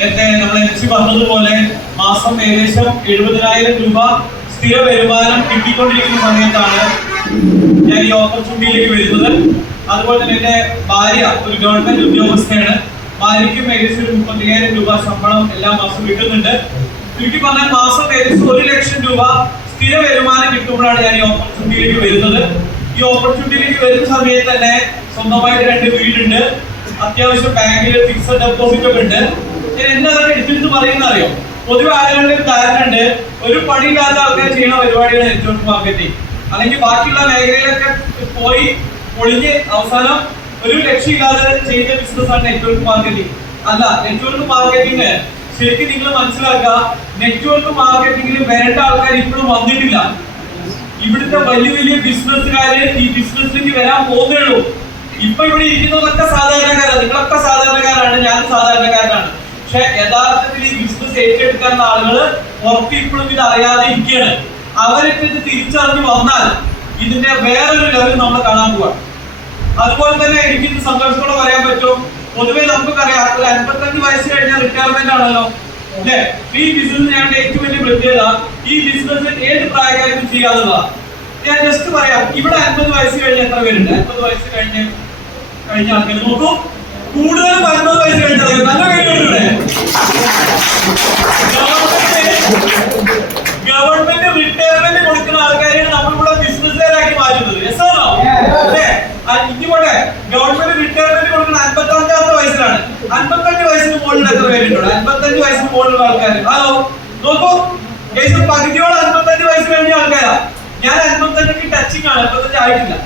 നേരത്തെ നമ്മൾ MC പറഞ്ഞതുപോലെ മാസം ഏകദേശം 70,000 രൂപ സ്ഥിര വരുമാനം കിട്ടിക്കൊണ്ടിരിക്കുന്ന സമയത്താണ് ഞാൻ ഈ ഓപ്പർച്യൂണിറ്റിയിലേക്ക് വരുന്നത്. അതുപോലെ തന്നെ എന്റെ ഭാര്യ ഒരു ഗവൺമെന്റ് ഉദ്യോഗസ്ഥയാണ്. ഭാര്യയ്ക്കും ഏകദേശം ഒരു 30,000 രൂപ ശമ്പളം എല്ലാ മാസവും കിട്ടുന്നുണ്ട്. ചുരുക്കി പറഞ്ഞാൽ മാസം ഏകദേശം 1 ലക്ഷം രൂപ സ്ഥിര വരുമാനം കിട്ടുമ്പോഴാണ് ഞാൻ ഈ ഓപ്പർച്യൂണിറ്റിയിലേക്ക് വരുന്നത്. ഈ ഓപ്പർച്യൂണിറ്റിയിലേക്ക് വരുന്ന സമയത്ത് തന്നെ സ്വന്തമായിട്ട് 2 വീടുണ്ട്, അത്യാവശ്യം ബാങ്കിൽ ഫിക്സഡ് ഡെപ്പോസിറ്റ് ഒക്കെ ഉണ്ട്. ഞാൻ എന്താണ് എടുത്തിട്ട് പറയുന്നത് അറിയോ? പൊതുവെ ആളുകളുടെ ഒരു ധാരണയുണ്ട്, ഒരു പണിയില്ലാത്ത ആൾക്കാർ ചെയ്യുന്ന പരിപാടിയാണ് നെറ്റ്വർക്ക് മാർക്കറ്റിംഗ്. അല്ലെങ്കിൽ ബാക്കിയുള്ള മേഖലയിലൊക്കെ പോയി പൊളിഞ്ഞ് അവസാനം ഒരു ലക്ഷ്യമില്ലാതെ ചെയ്യുന്ന ബിസിനസ്സാണ് നെറ്റ്വർക്ക് മാർക്കറ്റിംഗ്. അല്ല, നെറ്റ്വർക്ക് മാർക്കറ്റിംഗ് ശരിക്കും നിങ്ങൾ മനസ്സിലാക്കുക, നെറ്റ്വർക്ക് മാർക്കറ്റിംഗിൽ വരേണ്ട ആൾക്കാർ ഇപ്പോഴും വന്നിട്ടില്ല. ഇവിടുത്തെ വലിയ വലിയ ബിസിനസ്സുകാര് ഈ ബിസിനസ്സിലേക്ക് വരാൻ പോകുന്നുള്ളൂ. ഇപ്പൊ ഇവിടെ ഇരിക്കുന്നതൊക്കെ സാധാരണക്കാരാണ്, നിങ്ങളൊക്കെ സാധാരണക്കാരാണ്, ഞാൻ സാധാരണക്കാരനാണ്. പക്ഷെ യഥാർത്ഥത്തിൽ ഈ ബിസിനസ് ഏറ്റെടുക്കാനുള്ള ആളുകള് പുറത്ത് ഇപ്പോഴും ഇത് അറിയാതെ ഇരിക്കുകയാണ്. അവരൊക്കെ ഇത് തിരിച്ചറിഞ്ഞ് വന്നാൽ ഇതിന്റെ വേറൊരു ലെവൽ നമ്മൾ കാണാൻ പോവാണ്. അതുപോലെ തന്നെ എനിക്ക് സന്തോഷത്തോടെ പറയാൻ പറ്റും, പൊതുവെ നമുക്കറിയാം ഒരു 55 വയസ്സ് കഴിഞ്ഞാൽ റിട്ടയർമെന്റ് ആണല്ലോ അല്ലെ. ഈ ബിസിനസ് ഞങ്ങളുടെ ഏറ്റവും വലിയ പ്രത്യേകത ഈ ബിസിനസ് ഏത് പ്രായക്കാർക്കും ചെയ്യാവുന്നതാണ്. ഞാൻ ജസ്റ്റ് പറയാം, ഇവിടെ 50 വയസ്സ് കഴിഞ്ഞ എത്ര പേരുണ്ട്? 50 വയസ്സ് കഴിഞ്ഞ ആൾക്കാർ നോക്കൂ, കൂടുതലും 50 വയസ്സ് കഴിഞ്ഞ ആൾക്കാർ. നല്ല പേരുണ്ട്. ഗവൺമെന്റ് റിട്ടയർമെന്റ് കൊടുക്കുന്ന ആൾക്കാരെയാണ് നമ്മളിവിടെ ബിസിനസ്സുകാരാക്കി മാറ്റുന്നത്. അല്ലേ? ഇനി പോട്ടെ, ഗവൺമെന്റ് റിട്ടയർമെന്റ് കൊടുക്കുന്ന 55 വയസ്സിലാണ്. 55 വയസ്സിന് മുകളിൽ എത്ര പേരുണ്ടോ? 55 വയസ്സിന് മുകളിലുള്ള ആൾക്കാർ. ഹലോ നോക്കൂ, ഏകദേശം പകുതിയോളം 55 വയസ്സ് കഴിഞ്ഞ ആൾക്കാരാ. ഞാൻ 55 ടച്ചിങ് ആണ്, 55 ആയിട്ടില്ല.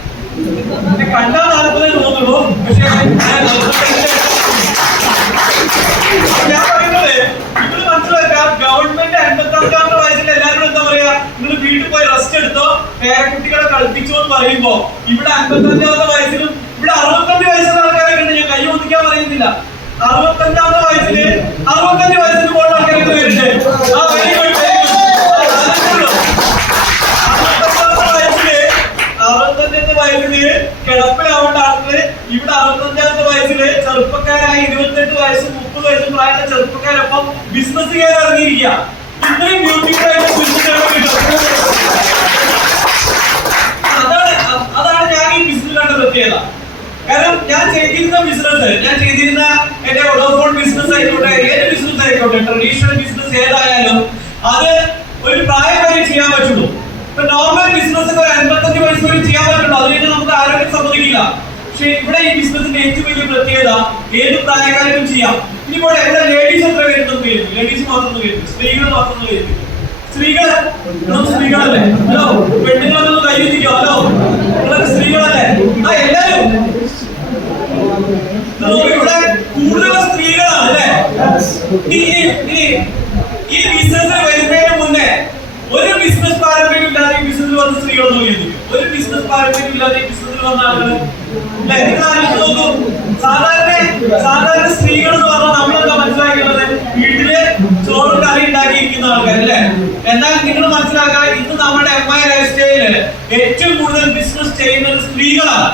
കണ്ടാൽ 40 തോന്നുള്ളൂ. പക്ഷെ ഞാൻ പറയുന്നത് നിങ്ങൾ മനസ്സിലാക്കാം, ഗവൺമെന്റ് 55 വയസ്സിൽ എല്ലാവരും എന്താ പറയാ, നിങ്ങൾ വീട്ടിൽ പോയി റെസ്റ്റ് എടുത്തോ, പേരക്കുട്ടികളെ കളിപ്പിച്ചോ എന്ന് പറയുമ്പോ ഇവിടെ 55 വയസ്സിലും ഇവിടെ 65 വയസ്സുള്ള ആൾക്കാരൊക്കെ ഉണ്ട്. ഞാൻ കൈ ഒന്നിക്കാൻ പറയുന്നില്ല. 65 വയസ്സിന് 65 വയസ്സിന് പോകുന്ന ആൾക്കാരൊക്കെ വരുന്നുണ്ട്. ആ വെരി ഗുഡ്, വെരി ഗുഡ്. 65 വയസ്സില് കിടപ്പിലാവേണ്ട ആൾക്കാര് ഇവിടെ 65 വയസ്സില് ചെറുപ്പക്കാരായ 28 വയസ്സും 30 വയസ്സും പ്രായമുള്ള ചെറുപ്പക്കാരൊപ്പം ബിസിനസ്സുകാർ ഇറങ്ങിയിരിക്കുക. ഇത്രയും ബ്യൂട്ടിഫുള്ളായിട്ട് അതാണ് ഞാൻ ഈ ബിസിനസ്സിന്റെ പ്രത്യേകത. കാരണം ഞാൻ ചെയ്തിരുന്ന എന്റെ വോഡോഫോൺ ബിസിനസ് ആയിക്കോട്ടെ, ഏത് ബിസിനസ് ആയിക്കോട്ടെ, ട്രഡീഷണൽ ബിസിനസ് ഏതായാലും അത് ഒരു പ്രായം വരെ ചെയ്യാൻ പറ്റുള്ളൂ. ഇപ്പൊ നോർമൽ ബിസിനസ് ഒക്കെ 55 വയസ്സ് വരെ ചെയ്യാൻ പറ്റുള്ളൂ, അത് കഴിഞ്ഞാൽ നമുക്ക് ആരോഗ്യം സമ്മതിക്കില്ല. പക്ഷെ ഇവിടെ ഈ ബിസിനസിന്റെ ഏറ്റവും വലിയ പ്രത്യേകത ഏത് പ്രായക്കാർക്കും ചെയ്യാം. ഇനിയിപ്പോൾ ഇവിടെ ലേഡീസ് എത്ര പേരുണ്ടെന്ന് കരുതി, ലേഡീസ് മാത്രം കരുതി, സ്ത്രീകൾ മാത്രം കരുതി. സ്ത്രീകളല്ലേ? ഹലോ, പെണ്ണുങ്ങളൊന്നും കയ്യെത്തിക്കോ? ഹലോ, നിങ്ങളൊക്കെ സ്ത്രീകളല്ലേ? ആ എല്ലാരും ഇവിടെ കൂടുതൽ സ്ത്രീകളാണ് അല്ലേ? ഈ ബിസിനസ് വരുന്നതിന് മുന്നേ ഒരു ബിസിനസ് പാരമ്പര്യം ഇല്ലാതെ ഈ ബിസിനസ്സിൽ വന്ന സ്ത്രീകളൊന്നും കരുതിക്കും. ഒരു ബിസിനസ് പാരമ്പര്യം ഇല്ലാതെ ഈ ബിസിനസ്സിൽ വന്ന ആളുകൾ അല്ലെ? നിങ്ങൾ ആലോചിച്ച് നോക്കൂ. സാധാരണ സ്ത്രീകൾ എന്ന് പറഞ്ഞാൽ നമ്മളെന്താ മനസ്സിലാക്കുന്നത്, വീട്ടില് ചോറും കറി ഉണ്ടാക്കിയിരിക്കുന്ന ആൾക്കാർ അല്ലെ. എന്നാൽ നിങ്ങൾ മനസ്സിലാക്കാൻ, ഇന്ന് നമ്മുടെ MI ലൈഫ് സ്റ്റൈലില് ഏറ്റവും കൂടുതൽ ബിസിനസ് ചെയ്യുന്നത് സ്ത്രീകളാണ്.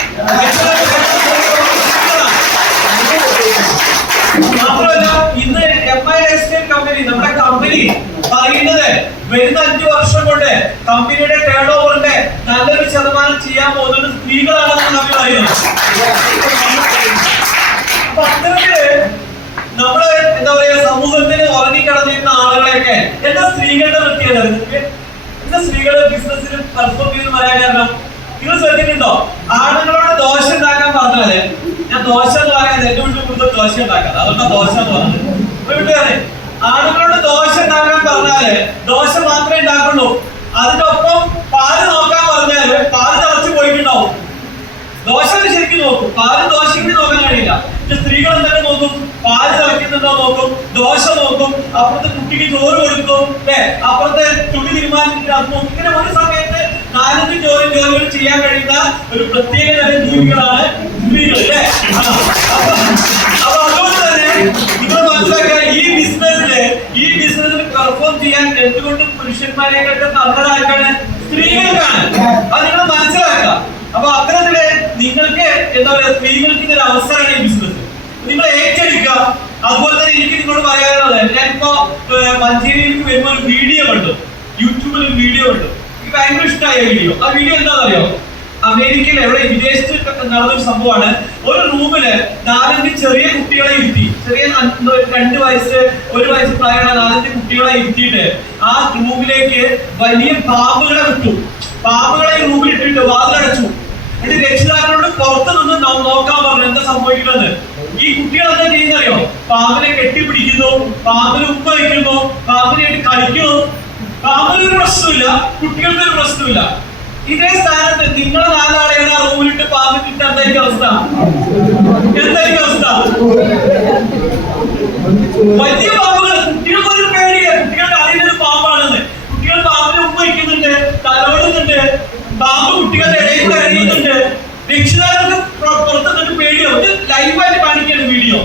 മാത്രമല്ല, ഇന്ന് MI ലൈഫ് സ്റ്റൈൽ കമ്പനി, നമ്മുടെ കമ്പനി പറയുന്നത് വരുന്ന 5 വർഷം കൊണ്ട് കമ്പനിയുടെ ടേൺ ഓവറിന്റെ നല്ലൊരു ശതമാനം ചെയ്യാൻ പോകുന്നത് സ്ത്രീകളാണെന്ന് നമ്മൾ പറയുന്നത്. അപ്പൊ അത്തരത്തില് നമ്മള് എന്താ പറയാ, സമൂഹത്തിന് ഉറങ്ങിക്കിടന്നിരുന്ന ആളുകളെയൊക്കെ എന്താ സ്ത്രീകളുടെ പ്രത്യേകത, എന്താ സ്ത്രീകള് ബിസിനസ്സിൽ പെർഫോം ചെയ്ത് പറയാൻ കാരണം നിങ്ങൾ ശ്രദ്ധിക്കുന്നുണ്ടോ? ആണുങ്ങളോട് ദോശ ഉണ്ടാക്കാൻ പറഞ്ഞാല്, ഞാൻ ദോശ എന്ന് പറയാൻ എന്റെ വീട്ടിൽ കൂടുതൽ ദോശ ഉണ്ടാക്കാം, അതുകൊണ്ടാണ് ദോശ എന്ന് പറഞ്ഞത്. വീട്ടുകാരെ, ആണുങ്ങളോട് ദോശ ഉണ്ടാക്കാൻ പറഞ്ഞാല് ദോശ മാത്രമേ ഉണ്ടാക്കുള്ളൂ. അതിനൊപ്പം പാല് നോക്കാൻ പറഞ്ഞാല് പാല് തിളച്ചു പോയിട്ടുണ്ടാവും. ദോശ ശരിക്കും നോക്കും, പാല് ദോശയ്ക്ക് നോക്കാൻ കഴിയില്ല. സ്ത്രീകൾ എന്തൊക്കെ നോക്കും? പാല് തിളയ്ക്കുന്നുണ്ടോ നോക്കും, ദോശ നോക്കും, അപ്പുറത്തെ കുട്ടിക്ക് ചോറ് കൊടുക്കും, അപ്പുറത്തെ തുണി തീരുമാനിക്കും, അത് നോക്കും. ഇങ്ങനെ ഒരു സമയത്ത് 4 ജോലികൾ ചെയ്യാൻ കഴിയുന്ന ഒരു പ്രത്യേക തരം ജീവികളാണ് സ്ത്രീകൾ അല്ലേ? അപ്പൊ അതുകൊണ്ട് തന്നെ നിങ്ങൾ മനസ്സിലാക്കുക, ഈ ബിസിനസ്സിൽ പെർഫോം ചെയ്യാൻ എന്തുകൊണ്ടും പുരുഷന്മാരെക്കാട്ടും നല്ലതായിട്ടാണ് സ്ത്രീകൾക്കാണ്. അത് നിങ്ങൾ മനസ്സിലാക്കുക. അപ്പൊ അത്തരത്തില് നിങ്ങൾക്ക് എന്താ പറയാ, സ്ത്രീകൾക്ക് ഇതൊരു അവസരമാണ് ഈ ബിസിനസ്. നിങ്ങൾ ഏറ്റെടുക്കുക. അതുപോലെ തന്നെ എനിക്ക് നിങ്ങളോട് പറയാനുള്ള അതെ, ഞാനിപ്പോ മഞ്ചേരിയിലേക്ക് വരുമ്പോ ഒരു വീഡിയോ കണ്ടു, യൂട്യൂബിൽ ഒരു വീഡിയോ കണ്ടു, എനിക്ക് ഭയങ്കര ഇഷ്ടമായ വീഡിയോ. ആ വീഡിയോ എന്താണെന്നറിയോ? അമേരിക്കയിൽ എവിടെ വിദേശത്ത് നടന്നൊരു സംഭവമാണ്. ഒരു റൂമില് 4-5 ചെറിയ കുട്ടികളെ ഇരുത്തി, ചെറിയ 2 വയസ്സ് 1 വയസ്സ് പ്രായമുള്ള 4-5 കുട്ടികളെ ഇരുത്തിയിട്ട് ആ റൂമിലേക്ക് വലിയ പാമ്പുകളെ വിട്ടു. പാമ്പുകളെ റൂമിൽ ഇട്ടിട്ട് വാതിലടച്ചു. എന്നിട്ട് രക്ഷിതാക്കളോട് പുറത്ത് നിന്ന് നോക്കാൻ പറഞ്ഞു എന്താ സംഭവിക്കുന്നത്. ഈ കുട്ടികൾ എന്താ ചെയ്യുന്നറിയോ? പാമ്പിനെ കെട്ടിപ്പിടിക്കുന്നു, പാമ്പിന് ഉപ്പ വയ്ക്കുന്നു, പാമ്പിനായിട്ട് കളിക്കുന്നു. പാമ്പിനൊരു പ്രശ്നമില്ല, കുട്ടികൾക്ക് ഒരു പ്രശ്നമില്ല. ഇതേ സ്ഥാനത്ത് നിങ്ങളെ 4 ആളെയാണ് ആ റൂമിലിട്ട് പാമ്പിട്ടിട്ട് എന്തായിരിക്കും അവസ്ഥ? എന്തായിരിക്കും അവസ്ഥ? വലിയ പാമ്പുകൾ, കുട്ടികൾക്ക് ഒരു പേടിയ, കുട്ടികളുടെ അറിയുന്നത് പാമ്പാണെന്ന്. കുട്ടികൾ പാമ്പിനെ ഉപ്പ് വയ്ക്കുന്നുണ്ട്, തലോടുന്നുണ്ട്, പാമ്പ് കുട്ടികളുടെ ഇടയിൽ കഴിയുന്നുണ്ട്. രക്ഷിതാക്കൾക്ക് പുറത്തു നിന്നിട്ട് പേടിയോ? ഇത് ലൈവായിട്ട് കാണിക്കുന്ന വീഡിയോ.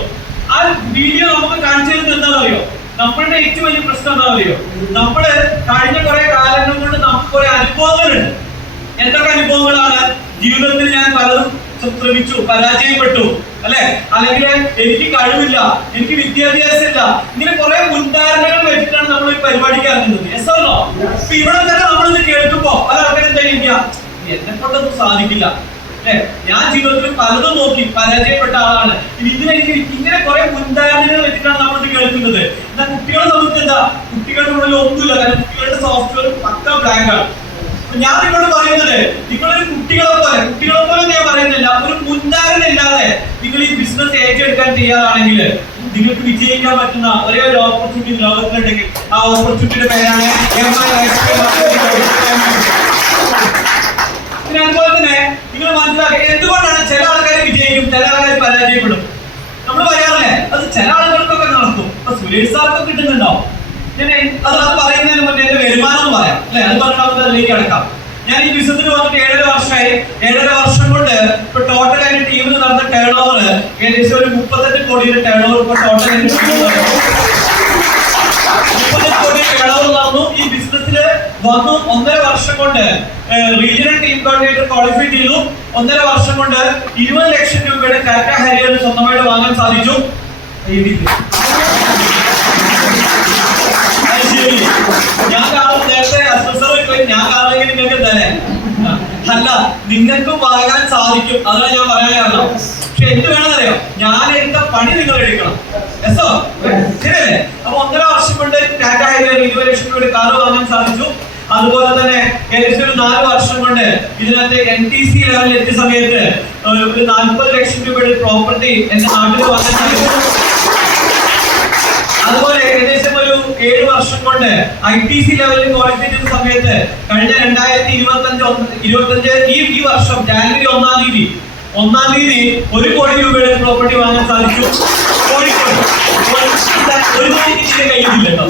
ആ വീഡിയോ നമുക്ക് കാണിച്ചു തരുന്നത് എന്താണെന്നറിയോ? നമ്മളുടെ ഏറ്റവും വലിയ പ്രശ്നം എന്താണെന്നറിയോ? നമ്മള് കഴിഞ്ഞ കുറെ കാലങ്ങൾ കൊണ്ട് നമുക്ക് കുറെ അനുഭവങ്ങളുണ്ട്. എന്തൊക്കെ അനുഭവങ്ങളാണ്? ജീവിതത്തിൽ ഞാൻ പലതും ശ്രമിച്ചു, പരാജയപ്പെട്ടു, അല്ലെ? അല്ലെങ്കിൽ എനിക്ക് കഴിവില്ല, എനിക്ക് വിദ്യാഭ്യാസം ഇല്ല, ഇങ്ങനെ കുറെ മുൻധാരണകൾ വെച്ചിട്ടാണ് നമ്മൾ ഈ പരിപാടിക്ക് ഇറങ്ങുന്നത്. യെസോ? ഇവിടെ തന്നെ നമ്മളിത് കേൾക്കുമ്പോ പല ആൾക്കാരും എന്താ ചെയ്യുക? എന്നെ കൊണ്ടൊന്നും സാധിക്കില്ല, അല്ലെ? ഞാൻ ജീവിതത്തിൽ പലതും നോക്കി പരാജയപ്പെട്ട ആളാണ്. ഇതിനെനിക്ക് ഇങ്ങനെ കുറെ മുൻധാരണകൾ വെച്ചിട്ടാണ് നമ്മളിത് കേൾക്കുന്നത്. എന്നാൽ കുട്ടികളെ സംബന്ധിച്ച് എന്താ? കുട്ടികളുടെ ഉള്ളിൽ ഒന്നുമില്ല, കാരണം കുട്ടികളുടെ സോഫ്റ്റ്വെയർ പക്ക ബ്ലാങ്കാണ്. ഞാൻ നിങ്ങളോട് പറയുന്നത്, നിങ്ങളൊരു കുട്ടികളെ പോലെ ഞാൻ പറയുന്നില്ല, ഒരു മുൻധാരണ ഇല്ലാതെ നിങ്ങൾ ഈ ബിസിനസ് ഏറ്റെടുക്കാൻ തയ്യാറാണെങ്കിൽ നിങ്ങൾക്ക് വിജയിക്കാൻ പറ്റുന്ന ഒരേ ഒരു ഓപ്പർച്യൂണിറ്റി ലോകത്തിലുണ്ടെങ്കിൽ ആ ഓപ്പർച്യൂണിറ്റിയുടെ പേരാണ് പിന്നെ അതുപോലെ തന്നെ നിങ്ങൾ മനസ്സിലാക്കുക, എന്തുകൊണ്ടാണ് ചില ആൾക്കാർ വിജയിക്കും, ചില ആൾക്കാർ പരാജയപ്പെടും. നമ്മൾ പറയാറില്ലേ, അത് ചില ആളുകൾക്കൊക്കെ നടക്കും. ഇപ്പൊ സുരേഷ് സാർക്ക് കിട്ടുന്നുണ്ടാവും. ഞാൻ അത് പറയുന്നതിന് മുന്നേ എന്റെ വരുമാനം എന്ന് പറയാം, അല്ലെ? അത് പറഞ്ഞാൽ നമുക്ക് അതിലേക്ക് കിടക്കാം. ഞാൻ ഈ ബിസിനസ്സിൽ വന്നിട്ട് 7.5 വർഷമായി. 7.5 വർഷം കൊണ്ട് ഇപ്പൊ ടോട്ടൽ അതിന്റെ ടീമിന് നടന്ന ടേൺ ഓവർ ഏകദേശം ഒരു 38 കോടിയുടെ ടേൺ ഓവർ ഇപ്പൊ ടോട്ടൽ 38 കോടി ടേൺ ഓവർ നടന്നു. ഈ ബിസിനസ്സിൽ വന്നു 1.5 വർഷം കൊണ്ട് റീജിയണൽ ടീം കോർഡിനേറ്റർ ക്വാളിഫൈ ചെയ്തു. 1.5 വർഷം കൊണ്ട് 20 ലക്ഷം രൂപയുടെ ടാറ്റ ഹാരിയർ സ്വന്തമായിട്ട് വാങ്ങാൻ സാധിച്ചു. ഞാൻ നേരത്തെ ഞാൻ കാണുമെങ്കിൽ നിങ്ങൾക്ക് തന്നെ അല്ല, നിങ്ങൾക്കും വാങ്ങാൻ സാധിക്കും. അതാണ് ഞാൻ പറയാൻ കാരണം. പക്ഷെ എന്ത് വേണമെന്നറിയോ? ഞാൻ എടുത്ത പണി നിങ്ങൾ എടുക്കണം. യെസോ? ശരിയല്ലേ? അപ്പൊ 1.5 വർഷം കൊണ്ട് ടാറ്റ ഹാരിയർ 20 ലക്ഷം രൂപയുടെ കാർ വാങ്ങാൻ സാധിച്ചു. അതുപോലെ തന്നെ ഏകദേശം ഒരു 4 വർഷം കൊണ്ട് ഇതിനകത്ത് NTC ലെവലിൽ എത്തിയ സമയത്ത് ഒരു 40 ലക്ഷം രൂപയുടെ പ്രോപ്പർട്ടി എന്റെ നാട്ടിൽ വാങ്ങാൻ സാധിച്ചു. അതുപോലെ ഏകദേശം ഒരു 7 വർഷം കൊണ്ട് ITC ലെവലിൽ ക്വാളിഫൈ ചെയ്ത സമയത്ത് കഴിഞ്ഞ 2025 ഈ വർഷം ജാനുവരി 1-ാം തീയതി 1 കോടി രൂപയുടെ പ്രോപ്പർട്ടി വാങ്ങാൻ സാധിച്ചു. കോഴിക്കോട് 1 കോടിക്ക് കയ്യിലില്ലല്ലോ,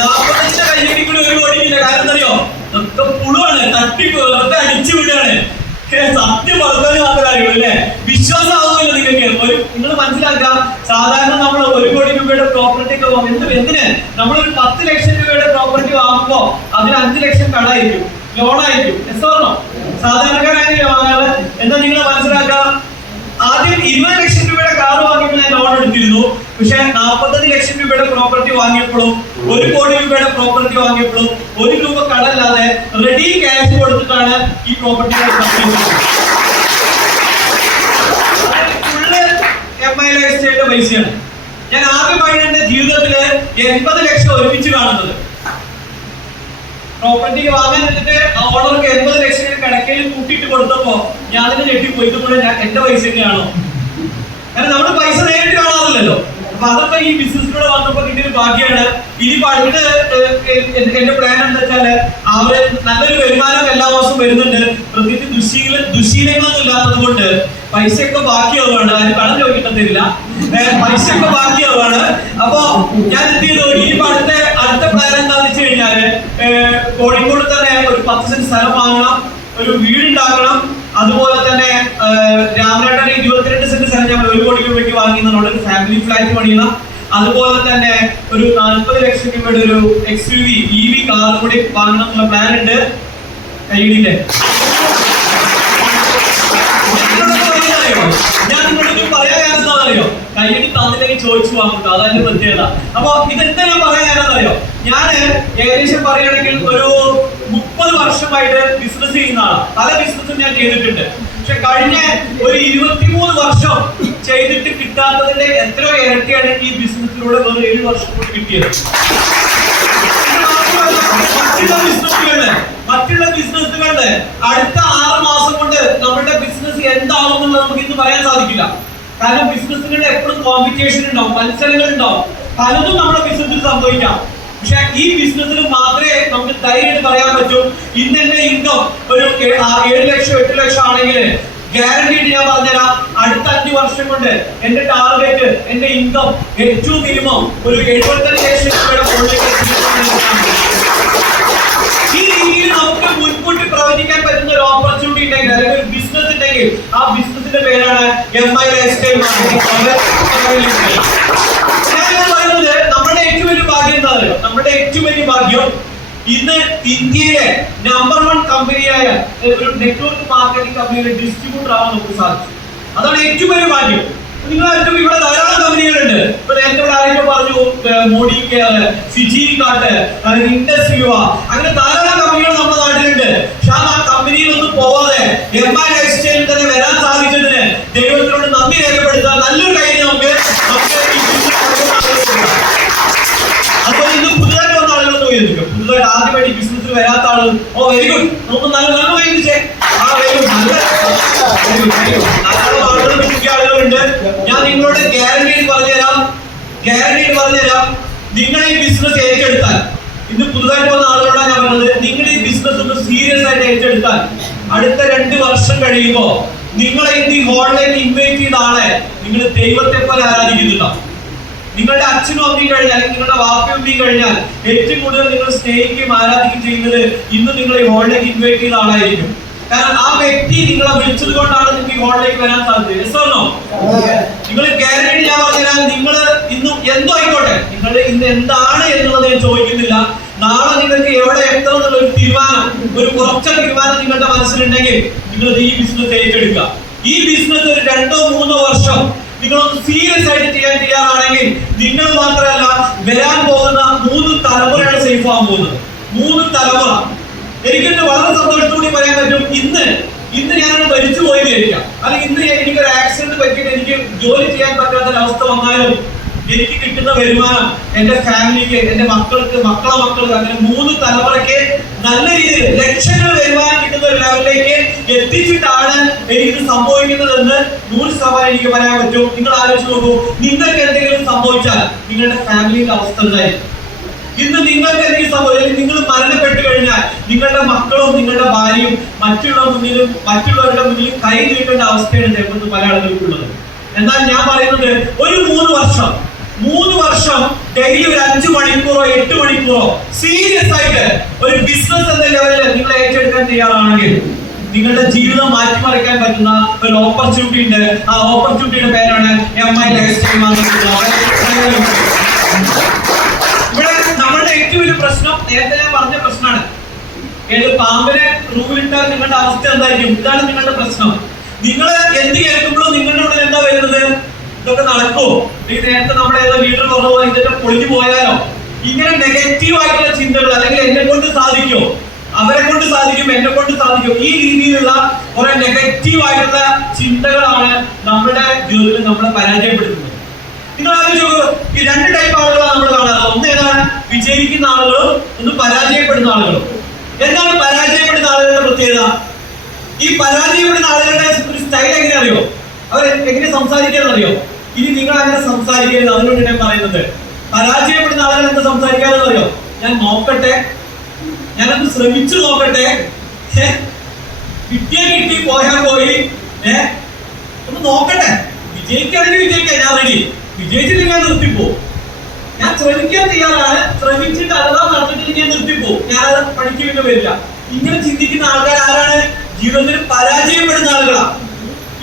45 കയ്യിൽ കൂടി 1 കോടിക്കില്ല. കാരണം എന്തറിയോ? ഇതൊക്കെ പുളുവാണ്, തട്ടിപ്പ് വെറുതെ അടിച്ചു വിടുകയാണ്. സത്യം പറഞ്ഞാൽ മാത്രമേ അറിയുള്ളൂ, അല്ലെ? വിശ്വാസം ആവുന്നില്ല നിങ്ങൾക്ക്. നിങ്ങൾ മനസ്സിലാക്കുക, സാധാരണ നമ്മൾ 1 കോടി രൂപയുടെ പ്രോപ്പർട്ടി ഒക്കെ വാങ്ങും. എന്തിന്? നമ്മളൊരു 10 ലക്ഷം രൂപയുടെ പ്രോപ്പർട്ടി വാങ്ങുമ്പോ അതിന് 5 ലക്ഷം കടമായിരിക്കും, ലോണായിരിക്കും. എസ്സോർണോ? സാധാരണക്കാരായി വാങ്ങാറ്. എന്താ നിങ്ങൾ മനസ്സിലാക്കുക, ആദ്യം 20 ലക്ഷം രൂപയുടെ കാർ വാങ്ങിയപ്പോൾ ഞാൻ ലോൺ എടുത്തിരുന്നു. പക്ഷെ 45 ലക്ഷം രൂപയുടെ പ്രോപ്പർട്ടി വാങ്ങിയപ്പോഴും 1 കോടി രൂപയുടെ പ്രോപ്പർട്ടി വാങ്ങിയപ്പോഴും 1 രൂപ കടല്ലാതെ റെഡി ക്യാഷ് കൊടുത്തിട്ടാണ് ഈ പ്രോപ്പർട്ടി ഫുള്ള് MILS ചെയ്ത പൈസയാണ്. ഞാൻ ആദ്യമായി എന്റെ ജീവിതത്തില് 80 ലക്ഷം ഒരുമിച്ച് കാണുന്നത്. പ്രോപ്പർട്ടി വാങ്ങാൻ എന്നിട്ട് ഓണർക്ക് 80 ലക്ഷം കിടക്കയിൽ കൂട്ടിയിട്ട് കൊടുത്തപ്പോ ഞാൻ അതിന് ഞെട്ടിപ്പോയിക്കൂടെ, ഞാൻ എന്റെ പൈസ തന്നെയാണോ? കാരണം നമ്മൾ പൈസ നേരിട്ട് കാണാറില്ലല്ലോ. അപ്പൊ അതൊക്കെ ഈ ബിസിനസ്സിലൂടെ വന്നപ്പോ കിട്ടിയൊരു ഭാഗ്യമാണ്. ഇനിയിപ്പോ അടുത്ത എന്റെ പ്ലാൻ എന്താ വെച്ചാല് അവര് നല്ലൊരു വരുമാനം എല്ലാ മാസവും വരുന്നുണ്ട്. പ്രത്യേകിച്ച് ദുശീലങ്ങളൊന്നും ഇല്ലാത്തത് കൊണ്ട് പൈസയൊക്കെ ബാക്കിയാവുകയാണ്. അതിന് കടം ചോദിക്കാൻ തരില്ല, പൈസയൊക്കെ ബാക്കിയാവുകയാണ്. അപ്പൊ ഞാൻ എന്ത് ചെയ്തു, ഇനിയിപ്പോ അടുത്ത പ്ലാൻ എന്താന്ന് വെച്ച് കഴിഞ്ഞാല് കോഴിക്കോട് തന്നെ ഒരു 10 സെന്റ് സ്ഥലം വാങ്ങണം, ഒരു വീടുണ്ടാക്കണം. അതുപോലെ തന്നെ രാമനാട്ടനെ 22 സെന്റ് സ്ഥലം ഞങ്ങൾ 1 കോടി രൂപയ്ക്ക് വാങ്ങിയതുകൊണ്ട് ഒരു ഫാമിലി ഫ്ലാറ്റ് പണിയണം. അതുപോലെ തന്നെ ഒരു 40 ലക്ഷം രൂപയുടെ ഒരു XUV EV കാർ കൂടി വാങ്ങണം എന്നുള്ള പ്ലാൻ ഉണ്ട്. കൈയിടില്ലേ? ഞാൻ നിങ്ങളോട് പറയാൻ കാരണം എന്താണെന്നറിയോ? കൈയടി തന്നില്ലെങ്കിൽ ചോദിച്ചു വാങ്ങും, അതാണ് പ്രത്യേകത. അപ്പൊ ഇതെന്താ ഞാൻ പറയാനറിയോ, ഞാൻ ഏകദേശം പറയുകയാണെങ്കിൽ ഒരു 30 വർഷമായിട്ട് ബിസിനസ് ചെയ്യുന്ന ആളാണ്. പല ബിസിനസ്സും ഞാൻ ചെയ്തിട്ടുണ്ട്. പക്ഷെ കഴിഞ്ഞ ഒരു 23 വർഷം ചെയ്തിട്ട് കിട്ടാത്തതിന്റെ എത്രയോ ഇരട്ടിയാണ് ഈ ബിസിനസ്സിലൂടെ വെറും 7 വർഷം കൊണ്ട് കിട്ടിയത്. മറ്റുള്ള ബിസിനസ്സുകളുടെ അടുത്ത 6 മാസം കൊണ്ട് നമ്മുടെ ബിസിനസ് എന്താവുമെന്നുള്ളത് നമുക്ക് ഇന്ന് പറയാൻ സാധിക്കില്ല. കാരണം ബിസിനസ്സുകളുടെ എപ്പോഴും കോമ്പറ്റീഷൻ ഉണ്ടാവും, മത്സരങ്ങൾ ഉണ്ടാവും, പലതും നമ്മുടെ ബിസിനസ്സിൽ സംഭവിക്കാം. പക്ഷെ ഈ ബിസിനസ്സിൽ മാത്രമേ നമുക്ക് ധൈര്യമായിട്ട് പറയാൻ പറ്റൂ, ഇന്ന് എന്റെ ഇൻകം ഒരു 7 ലക്ഷം 8 ലക്ഷം ആണെങ്കിൽ ഗ്യാരണ്ടീഡ് ഞാൻ പറഞ്ഞുതരാം, അടുത്ത 5 വർഷം കൊണ്ട് എന്റെ ടാർഗറ്റ്, എന്റെ ഇൻകം ഏറ്റവും മിനിമം ഒരു 75 ലക്ഷം രൂപയുടെ മുകളിലേക്ക് ഈ രീതിയിൽ നമുക്ക് മുൻകൂട്ടി പ്രവചിക്കാൻ പറ്റുന്ന ഒരു ഓപ്പർച്യൂണിറ്റി ഉണ്ടെങ്കിൽ, അല്ലെങ്കിൽ ഒരു ബിസിനസ് ഉണ്ടെങ്കിൽ, ആ ബിസിനസിന്റെ പേരാണ് MI ലൈഫ്സ്റ്റൈൽ മാർക്കറ്റിംഗ്. ഞാൻ പറയുന്നത് നമ്മുടെ ഏറ്റവും വലിയ ഭാഗ്യം എന്താ പറയുക, നമ്മുടെ ഏറ്റവും വലിയ ഭാഗ്യം ഇന്ന് ഇന്ത്യയിലെ നമ്പർ 1 കമ്പനിയായ ഒരു നെറ്റ്വർക്ക് മാർക്കറ്റിംഗ് കമ്പനിയുടെ ഡിസ്ട്രിബ്യൂട്ടർ ആവാൻ നമുക്ക് സാധിച്ചു. അതാണ് ഏറ്റവും വലിയ ഭാഗ്യം. നിങ്ങളായിട്ടും ഇവിടെ ധാരാളം കമ്പനികളുണ്ട്. ഇപ്പൊ നേരത്തെ ഇവിടെ ആരൊക്കെ പറഞ്ഞു, മോഡി കെയർ, ഫിജി കാട്ട്, ഇൻഡസ്ട്രിയ, അങ്ങനെ ധാരാളം കമ്പനികൾ നമ്മുടെ നാട്ടിലുണ്ട്. പക്ഷെ ആ കമ്പനിയിലൊന്നും പോവാതെ MI ലൈഫ്സ്റ്റൈലിൽ തന്നെ വരാൻ സാധിച്ചതിന് ദൈവത്തിനോട് നന്ദി രേഖപ്പെടുത്താൻ നല്ലൊരു കാര്യം നമുക്ക് അതുപോലെ ഇന്ന് പുതുതായിട്ട് വന്ന ആളുകളൊന്നും വരുന്നുണ്ട്. പുതുതായിട്ട് ആദ്യമായിട്ട് ബിസിനസ്സിൽ വരാത്ത ആളുകൾ, ഓ വെരി ഗുഡ്, നമുക്ക് നല്ല വേദിച്ചേ, ആ വെരി ഗുഡ്, ധാരാളം ആളുകൾ മിക്ക ആളുകളുണ്ട്. ഞാൻ നിങ്ങളോട് ഗ്യാരണ്ടീഡ് പറഞ്ഞുതരാം, നിങ്ങൾ ഈ ബിസിനസ് ഏറ്റെടുത്താൽ, ഇന്ന് പുതുതായിട്ട് വന്ന ആളുകളോടാണ് ഞാൻ പറഞ്ഞത്, നിങ്ങൾ ഈ ബിസിനസ് ഒന്ന് സീരിയസ് ആയിട്ട് ഏറ്റെടുത്താൽ അടുത്ത 2 വർഷം കഴിയുമ്പോ നിങ്ങളെ ഇന്ന് ഈ ഹോളിലേക്ക് ഇൻവൈറ്റ് ചെയ്ത ആളെ നിങ്ങൾ ദൈവത്തെ പോലെ ആരാധിക്കുന്നുണ്ടാവും. നിങ്ങളുടെ അച്ഛനും അമ്മയും കഴിഞ്ഞാൽ, അല്ലെങ്കിൽ നിങ്ങളുടെ വാപ്പയും അമ്മയും കഴിഞ്ഞാൽ ഏറ്റവും കൂടുതൽ നിങ്ങൾ സ്നേഹിക്കുകയും ആരാധിക്കുകയും ചെയ്യുന്നത് ഇന്ന് നിങ്ങൾ ഈ ഹോളിലേക്ക് ഇൻവൈറ്റ് ചെയ്ത ആളായിരിക്കും. കാരണം ആ വ്യക്തി നിങ്ങളെ വിളിച്ചത് കൊണ്ടാണ് നിങ്ങൾക്ക് ഈ ഹോളിലേക്ക് വരാൻ സാധിച്ചത്. നിങ്ങൾ ഗ്യാരണ്ടി ഞാൻ പറഞ്ഞാൽ, നിങ്ങൾ ഇന്നും എന്തോ ആയിക്കോട്ടെ, നിങ്ങൾ ഇന്ന് എന്താണ് എന്നുള്ളത് ഞാൻ ചോദിക്കുന്നില്ല. നാളെ നിങ്ങൾക്ക് എവിടെ എത്തണം എന്നുള്ള ഒരു തീരുമാനം, ഒരു കുറച്ച തീരുമാനം നിങ്ങളുടെ മനസ്സിലുണ്ടെങ്കിൽ നിങ്ങൾ ഈ ബിസിനസ് ഏറ്റെടുക്കുക. ഈ ബിസിനസ് ഒരു 2-3 വർഷം നിങ്ങളൊന്ന് സീരിയസ് ആയിട്ട് ചെയ്യാൻ തയ്യാറാണെങ്കിൽ നിങ്ങൾ മാത്രമല്ല, വരാൻ പോകുന്ന 3 തലമുറയാണ് സേഫ് ആവാൻ പോകുന്നത്. 3 തലമുറ. എനിക്കെന്നെ വളരെ സന്തോഷത്തോടെ പറയാൻ പറ്റും, ഇന്ന് ഞാനത് മരിച്ചു പോയിരിക്കാം, അല്ലെങ്കിൽ ഇന്ന് എനിക്കൊരു ആക്സിഡന്റ് പറ്റിയിട്ട് എനിക്ക് ജോലി ചെയ്യാൻ പറ്റാത്തൊരവസ്ഥ വന്നാലും എനിക്ക് കിട്ടുന്ന വരുമാനം എന്റെ ഫാമിലിക്ക്, എന്റെ മക്കൾക്ക്, മക്കൾക്ക്, അങ്ങനെ 3 തലമുറയ്ക്ക് നല്ല രീതിയിൽ ലക്ഷങ്ങൾ വരുമാനം കിട്ടുന്ന ഒരു ലെവലിലേക്ക് എത്തിച്ചിട്ടാണ് എനിക്ക് സംഭവിക്കുന്നതെന്ന് 100% എനിക്ക് പറയാൻ പറ്റും. നിങ്ങൾ ആലോചിച്ച് നോക്കൂ, നിങ്ങൾക്ക് എന്തെങ്കിലും സംഭവിച്ചാൽ നിങ്ങളുടെ ഫാമിലിയുടെ അവസ്ഥ എന്തായിരിക്കും? ഇന്ന് നിങ്ങൾക്ക് എന്തെങ്കിലും സംഭവിച്ചാൽ, നിങ്ങൾ മരണപ്പെട്ടു കഴിഞ്ഞാൽ നിങ്ങളുടെ മക്കളും നിങ്ങളുടെ ഭാര്യയും മറ്റുള്ളവരുടെ മുന്നിലും കൈ നീട്ടേണ്ട അവസ്ഥയാണ് ചിലപ്പോൾ പല ആളുകൾക്കുള്ളത്. എന്നാൽ ഞാൻ പറയുന്നത് ഒരു 3 വർഷം ഡെയിലി ഒരു 5 മണിക്കൂറോ 8 മണിക്കൂറോ സീരിയസ് ആയിട്ട് ഒരു ബിസിനസ് എന്ന ലെവലിൽ നിങ്ങൾ ഏറ്റെടുക്കാൻ തയ്യാറാണെങ്കിൽ നിങ്ങളുടെ ജീവിതം മാറ്റിമറിക്കാൻ പറ്റുന്ന ഒരു ഓപ്പർച്യൂണിറ്റി ഉണ്ട്. ആ ഓപ്പർച്യൂണിറ്റിയുടെ പേരാണ് MI ലൈഫ്സ്റ്റൈൽ മാർക്കറ്റിംഗ്. ഇവിടെ നമ്മുടെ ഏറ്റവും വലിയ പ്രശ്നം, നേരത്തെ ഞാൻ പറഞ്ഞ പ്രശ്നമാണ്, പാമ്പിനെ റൂമിലിട്ടാൽ നിങ്ങളുടെ അവസ്ഥ എന്തായിരിക്കും? ഇതാണ് നിങ്ങളുടെ പ്രശ്നം. നിങ്ങൾ എന്ത് കേൾക്കുമ്പോഴും നിങ്ങളുടെ ഉള്ളിൽ എന്താ വരുന്നത്? ഇതൊക്കെ നടക്കുമോ? ഈ നേരത്തെ നമ്മുടെ ഏതോ ലീഡർ പറഞ്ഞ ഇതൊക്കെ പൊളിഞ്ഞു പോയാലോ? ഇങ്ങനെ നെഗറ്റീവ് ആയിട്ടുള്ള ചിന്തകൾ, അല്ലെങ്കിൽ എന്നെ കൊണ്ട് സാധിക്കുമോ, അവരെ കൊണ്ട് സാധിക്കും, എന്നെ കൊണ്ട് സാധിക്കും, ഈ രീതിയിലുള്ള കുറെ നെഗറ്റീവ് ആയിട്ടുള്ള ചിന്തകളാണ് നമ്മുടെ ജീവിതത്തിൽ നമ്മളെ പരാജയപ്പെടുത്തുന്നത്. നിങ്ങൾ ആലോചിച്ചു, ഈ 2 ടൈപ്പ് ആളുകളാണ് നമ്മൾ കാണാറുള്ളത്. ഒന്ന് ഏതാണ്? വിജയിക്കുന്ന ആളുകളും ഒന്ന് പരാജയപ്പെടുന്ന ആളുകളും. എന്താണ് പരാജയപ്പെടുന്ന ആളുകളുടെ പ്രത്യേകത? ഈ പരാജയപ്പെടുന്ന ആളുകളുടെ ഒരു സ്റ്റൈൽ എങ്ങനെ അറിയോ? അവർ എങ്ങനെ സംസാരിക്കാന്ന് അറിയോ? ഇനി നിങ്ങൾ അങ്ങനെ സംസാരിക്കരുത്. അതുകൊണ്ട് ഞാൻ പറയുന്നത്, പരാജയപ്പെടുന്ന ആളുകൾ എന്താ സംസാരിക്കാതെന്ന് അറിയോ? ഞാൻ നോക്കട്ടെ, ഞാനൊന്ന് ശ്രമിച്ചു നോക്കട്ടെ, കിട്ടി പോയാൽ പോയി, ഒന്ന് നോക്കട്ടെ, വിജയിക്കുകയാണെങ്കിൽ വിജയിക്കാം, ഞാൻ റെഡി, വിജയിച്ചില്ലെങ്കിൽ ഞാൻ നിർത്തിപ്പോ, ഞാൻ ശ്രമിക്കാൻ തയ്യാറാണ്, ശ്രമിച്ചിട്ട് അഥവാ നടന്നിട്ടില്ലെങ്കിൽ ഞാൻ നിർത്തിപ്പോ, ഞാൻ പണിക്ക് പിന്നെ വരില്ല. ഇങ്ങനെ ചിന്തിക്കുന്ന ആൾക്കാർ ആരാണ്? ജീവിതത്തിൽ പരാജയപ്പെടുന്ന ആളുകളാണ്.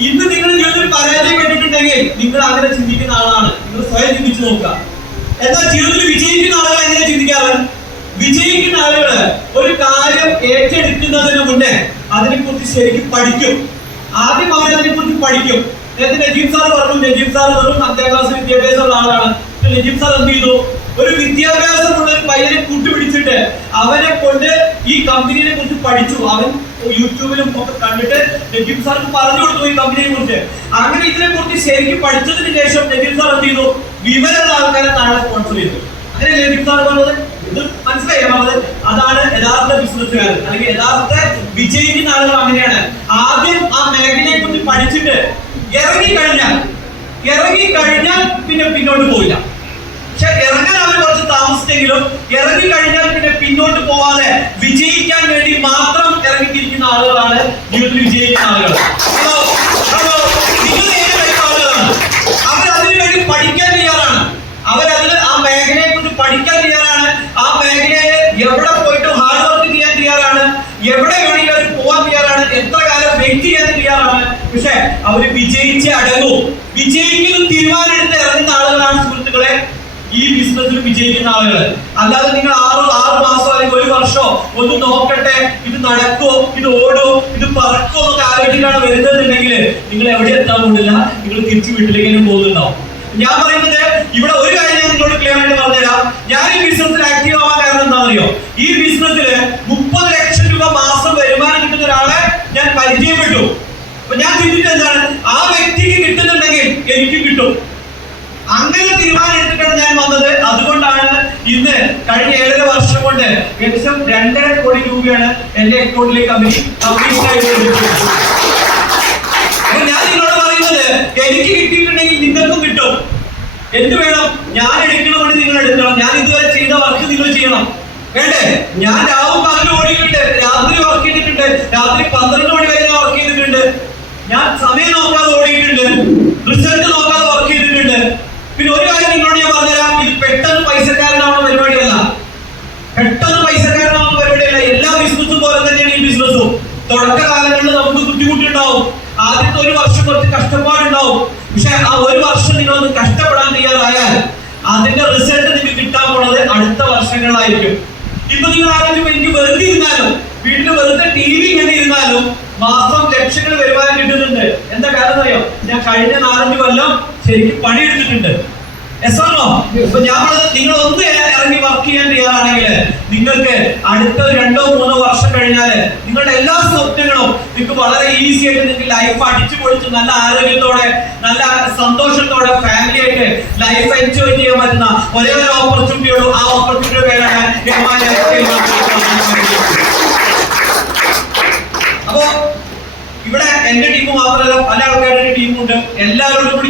ഇന്ന് നിങ്ങളുടെ ജീവിതത്തിൽ പരാജയപ്പെട്ടിട്ടുണ്ടെങ്കിൽ നിങ്ങൾ അങ്ങനെ ചിന്തിക്കുന്ന ആളാണ്. നിങ്ങൾ സ്വയം ചിന്തിച്ചു നോക്കുക. എന്നാൽ ജീവിതത്തിൽ വിജയിക്കുന്ന ആളുകൾ എങ്ങനെ ചിന്തിക്കാറ്? വിജയിക്കുന്ന ആളുകള് ഒരു കാര്യം ഏറ്റെടുക്കുന്നതിന് മുന്നേ അതിനെക്കുറിച്ച് ശരിക്കും പഠിക്കും. ആദ്യം അവർ അതിനെക്കുറിച്ച് പഠിക്കും. നേരത്തെ നജീബ് സാർ പറഞ്ഞു, നജീബ് സാർ വെറും 5ാം ക്ലാസ് വിദ്യാഭ്യാസമുള്ള ആളാണ്. നജീബ് സാർ എന്ത് ചെയ്തു? ഒരു വിദ്യാഭ്യാസമുള്ള ഒരു പയ്യനെ കൂട്ടുപിടിച്ചിട്ട് അവനെ കൊണ്ട് ഈ കമ്പനിയെ കുറിച്ച് പഠിച്ചു. അവൻ യൂട്യൂബിലും ഒക്കെ കണ്ടിട്ട് നജീബ് സാർക്ക് പറഞ്ഞു കൊടുത്തു ഈ കമ്പനിയെ കുറിച്ച്. അങ്ങനെ ഇതിനെ കുറിച്ച് ശരിക്കും പഠിച്ചതിന് ശേഷം നജീബ് സാർ എന്ത് ചെയ്തു? വിവരമുള്ള ആൾക്കാരെ താഴെ സ്പോൺസർ ചെയ്തു. അങ്ങനെ നജീബ് സാർ പറഞ്ഞത് ഇത് മനസ്സിലായി പറഞ്ഞത്. അതാണ് യഥാർത്ഥ ബിസിനസ്സുകാരൻ അല്ലെങ്കിൽ യഥാർത്ഥ വിജയിക്കുന്ന ആളുകൾ. അങ്ങനെയാണ് ആദ്യം ആ മേഖലയെ കുറിച്ച് പഠിച്ചിട്ട് ഇറങ്ങിക്കഴിഞ്ഞാൽ പിന്നെ പിന്നോട്ട് പോയില്ല. പക്ഷെ ഇറങ്ങാൻ അവർ കുറച്ച് താമസിച്ചെങ്കിലും ഇറങ്ങിക്കഴിഞ്ഞാൽ പിന്നെ പിന്നോട്ട് പോവാതെ വിജയിക്കാൻ വേണ്ടി മാത്രം ഇറങ്ങിത്തിരിക്കുന്ന ആളുകളാണ് ജീവിതത്തിൽ വിജയിക്കുന്ന ആളുകൾ. ആളുകളാണ് അവരതിനു വേണ്ടി പഠിക്കാൻ തയ്യാറാണ്. അവരതിന് ആ മേഖലയെ കുറിച്ച് പഠിക്കാൻ തയ്യാറാണ്. ആ മേഖലയിൽ എവിടെ പോയിട്ട് ഹാർഡ് വർക്ക് ചെയ്യാൻ തയ്യാറാണ്. എവിടെ വേണമെങ്കിലും അവർ പോവാൻ തയ്യാറാണ്. എത്ര കാലം വെയിറ്റ് ചെയ്യാൻ തയ്യാറാണ്. പക്ഷെ അവര് വിജയിച്ച് അടങ്ങും. വിജയിക്കുന്ന തീരുമാനം എടുത്ത് ഇറങ്ങുന്ന ആളുകളാണ് സുഹൃത്തുക്കളെ ഈ ബിസിനസ്സിൽ വിജയിക്കുന്ന ആളുകൾ. അല്ലാതെ നിങ്ങൾ ആറ് മാസം അല്ലെങ്കിൽ 1 വർഷം ഒന്ന് നോക്കട്ടെ, ഇത് നടക്കോ, ഇത് ഓടോ, ഇത് പറക്കോ എന്നൊക്കെ ആലോചിച്ചിട്ടാണ് വരുന്നതെന്നുണ്ടെങ്കിൽ നിങ്ങൾ എവിടെ എത്താൻ പോകുന്നില്ല. നിങ്ങൾ തിരിച്ചു വീട്ടിലേക്കും പോകുന്നുണ്ടാവും. ഞാൻ പറയുന്നത് ഇവിടെ ഒരു കാര്യം ഞാൻ നിങ്ങളോട് ക്ലിയർ ആയിട്ട് പറഞ്ഞുതരാം. ഞാൻ ഈ ബിസിനസ്സിൽ ആക്റ്റീവ് ആവാൻ കാരണം എന്താണെന്നറിയോ? ഈ ബിസിനസ്സില് 30 ലക്ഷം രൂപ മാസം വരുമാനം കിട്ടുന്ന ഒരാളെ ഞാൻ പരിചയപ്പെട്ടു. അപ്പൊ ഞാൻ ചിന്തിച്ചത് എന്താണ്? ആ വ്യക്തിക്ക് കിട്ടുന്നുണ്ടെങ്കിൽ എനിക്ക് കിട്ടും. അങ്ങനെ തീരുമാനം എടുത്തിട്ടാണ് ഞാൻ വന്നത്. അതുകൊണ്ടാണ് ഇന്ന് കഴിഞ്ഞ 7.5 വർഷം കൊണ്ട് ഏകദേശം 2.5 കോടി രൂപയാണ് എന്റെ അക്കൗണ്ടിലേക്ക് ഞാൻ നിങ്ങളോട് പറയുന്നത്, എനിക്ക് കിട്ടിയിട്ടുണ്ടെങ്കിൽ നിങ്ങൾക്കും കിട്ടും. എന്ത് വേണം? ഞാൻ എടുക്കണമെന്ന് നിങ്ങൾ എടുക്കണം. ഞാൻ ഇതുവരെ ചെയ്ത വർക്ക് നിങ്ങൾ ചെയ്യണം. വേണ്ടേ? ഞാൻ രാവും പകലും ഓടിയിട്ടുണ്ട്, രാത്രി വർക്ക് ചെയ്തിട്ടുണ്ട്, രാത്രി 12 മണി വരെ ഞാൻ വർക്ക് ചെയ്തിട്ടുണ്ട്. ഞാൻ സമയം നോക്കാതെ ഓടിയിട്ടുണ്ട്, റിസൾട്ട് നോക്കാതെ വർക്ക് ചെയ്തിട്ടുണ്ട്. പിന്നെ ഒരു കാര്യം നിങ്ങളോട് ഞാൻ പറഞ്ഞുതരാം, ഇത് പെട്ടെന്ന് പൈസക്കാരനാവുന്ന പരിപാടിയല്ല. പെട്ടെന്ന് പൈസക്കാരനാവുന്ന പരിപാടിയല്ല. എല്ലാ ബിസിനസ്സും പോലെ തന്നെയാണ് ഈ ബിസിനസ്സും. തുടക്ക കാലങ്ങളിൽ നമുക്ക് ബുദ്ധിമുട്ടുണ്ടാവും. ആദ്യത്തെ 1 വർഷം കുറച്ച് കഷ്ടപ്പാടുണ്ടാവും. പക്ഷെ ആ 1 വർഷം നിങ്ങളൊന്ന് കഷ്ടപ്പെടാൻ തയ്യാറായാൽ അതിന്റെ റിസൾട്ട് നിങ്ങൾക്ക് കിട്ടാൻ പോണത് അടുത്ത വർഷങ്ങളിലായിരിക്കും. ഇപ്പൊ നിങ്ങൾ ആരെങ്കിലും എനിക്ക് വെറുതെ ഇരുന്നാലും, വീട്ടിൽ വെറുതെ TV ഇങ്ങനെ ഇരുന്നാലും മാസം ലക്ഷങ്ങൾ വരുമാനം കിട്ടുന്നുണ്ട്. എന്താ കാരണം അറിയോ? ഞാൻ കഴിഞ്ഞ 4-5 കൊല്ലം ശരിക്കും പണിയെടുത്തിട്ടുണ്ട്. അപ്പൊ ഞാൻ പറഞ്ഞത്, നിങ്ങൾ ഒന്ന് ഇറങ്ങി വർക്ക് ചെയ്യാൻ തയ്യാറാണെങ്കിൽ നിങ്ങൾക്ക് അടുത്ത 2-3 വർഷം കഴിഞ്ഞാല് നിങ്ങളുടെ എല്ലാ സ്വപ്നങ്ങളും നിങ്ങൾക്ക് വളരെ ഈസി ആയിട്ട് നിങ്ങൾക്ക് ലൈഫ് അടിച്ചു പൊളിച്ച് നല്ല ആരോഗ്യത്തോടെ നല്ല സന്തോഷത്തോടെ ഫാമിലി ആയിട്ട് ലൈഫ് എൻജോയ് ചെയ്യാൻ പറ്റുന്ന ഒരേ ഒരു ഓപ്പർച്യൂണിറ്റി ഉള്ളൂ. ആ ഓപ്പർച്യൂണിറ്റിയുടെ പേരാണ് അപ്പോ ഇവിടെ എന്റെ ടീം മാത്രമല്ല, പല ആൾക്കാരുടെ ടീമുണ്ട്. എല്ലാവരോടും കൂടി